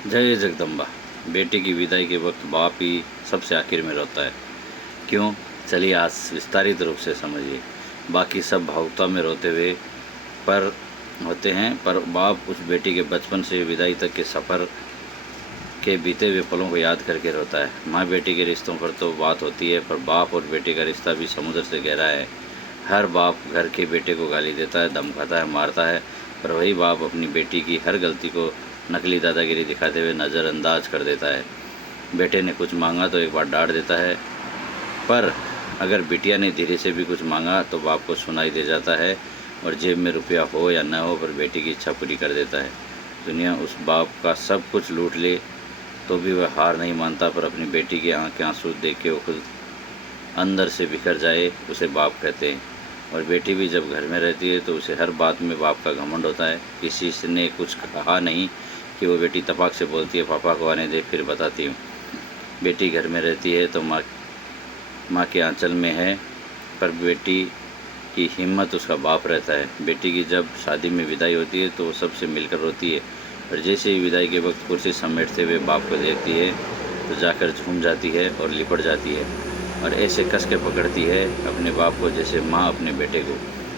जय जगदम्बा। बेटी की विदाई के वक्त बाप ही सबसे आखिर में रोता है। क्यों? चलिए आज विस्तारित रूप से समझिए। बाकी सब भावुकता में रोते हुए पर होते हैं, पर बाप उस बेटी के बचपन से विदाई तक के सफ़र के बीते हुए पलों को याद करके रोता है। माँ बेटी के रिश्तों पर तो बात होती है, पर बाप और बेटे का रिश्ता भी समुद्र से गहरा है। हर बाप घर के बेटे को गाली देता है, धमकाता है, मारता है, पर वही बाप अपनी बेटी की हर गलती को नकली दादागिरी दिखाते हुए नज़रअंदाज कर देता है। बेटे ने कुछ मांगा तो एक बार डांट देता है, पर अगर बिटिया ने धीरे से भी कुछ मांगा तो बाप को सुनाई दे जाता है, और जेब में रुपया हो या न हो पर बेटी की इच्छा पूरी कर देता है। दुनिया उस बाप का सब कुछ लूट ले तो भी वह हार नहीं मानता, पर अपनी बेटी की आंखें आंसू देख के वो खुद अंदर से बिखर जाए उसे बाप कहते हैं। और बेटी भी जब घर में रहती है तो उसे हर बात में बाप का घमंड होता है। किसी ने कुछ कहा नहीं कि वो बेटी तपाक से बोलती है, पापा को आने दे फिर बताती हूँ। बेटी घर में रहती है तो माँ के आंचल में है, पर बेटी की हिम्मत उसका बाप रहता है। बेटी की जब शादी में विदाई होती है तो वो सबसे मिलकर रोती है, और जैसे ही विदाई के वक्त कुर्सी समेटते हुए बाप को देखती है तो जाकर झूम जाती है और लिपट जाती है, और ऐसे कस के पकड़ती है अपने बाप को जैसे माँ अपने बेटे को,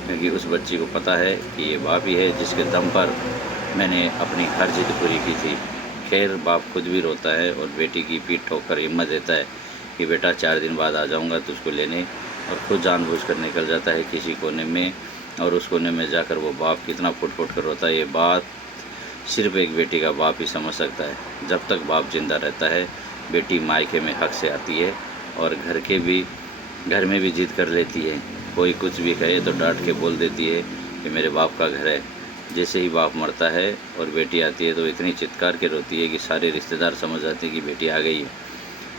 क्योंकि उस बच्ची को पता है कि ये बाप ही है जिसके दम पर मैंने अपनी हर जिद पूरी की थी। खैर, बाप खुद भी रोता है और बेटी की पीठ ठोककर हिम्मत देता है कि बेटा 4 दिन बाद आ जाऊँगा तुझको लेने, और खुद जानबूझकर निकल जाता है किसी कोने में, और उस कोने में जाकर वो बाप कितना फुट फुट कर रोता है, ये बात सिर्फ एक बेटी का बाप ही समझ सकता है। जब तक बाप जिंदा रहता है बेटी मायके में हक से आती है, और घर में भी जिद कर लेती है। कोई कुछ भी कहे तो डांट के बोल देती है कि मेरे बाप का घर है। जैसे ही बाप मरता है और बेटी आती है तो इतनी चित्कार के रोती है कि सारे रिश्तेदार समझ जाते हैं कि बेटी आ गई है,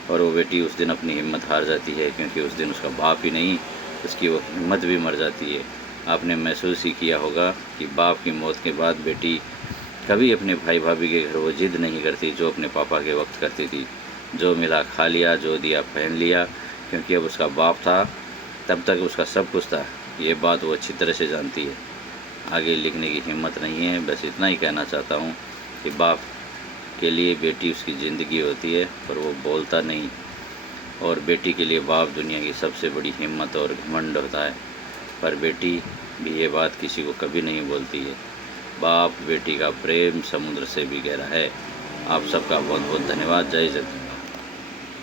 और वो बेटी उस दिन अपनी हिम्मत हार जाती है, क्योंकि उस दिन उसका बाप ही नहीं, उसकी वो हिम्मत भी मर जाती है। आपने महसूस ही किया होगा कि बाप की मौत के बाद बेटी कभी अपने भाई भाभी के घर वो जिद नहीं करती जो अपने पापा के वक्त करती थी। जो मिला खा लिया, जो दिया पहन लिया, क्योंकि अब उसका बाप था, तब तक उसका सब कुछ था। ये बात वो अच्छी तरह से जानती है। आगे लिखने की हिम्मत नहीं है, बस इतना ही कहना चाहता हूँ कि बाप के लिए बेटी उसकी ज़िंदगी होती है, पर वो बोलता नहीं, और बेटी के लिए बाप दुनिया की सबसे बड़ी हिम्मत और घमंड होता है, पर बेटी भी ये बात किसी को कभी नहीं बोलती है। बाप बेटी का प्रेम समुद्र से भी गहरा है। आप सबका बहुत बहुत धन्यवाद। जय जगत।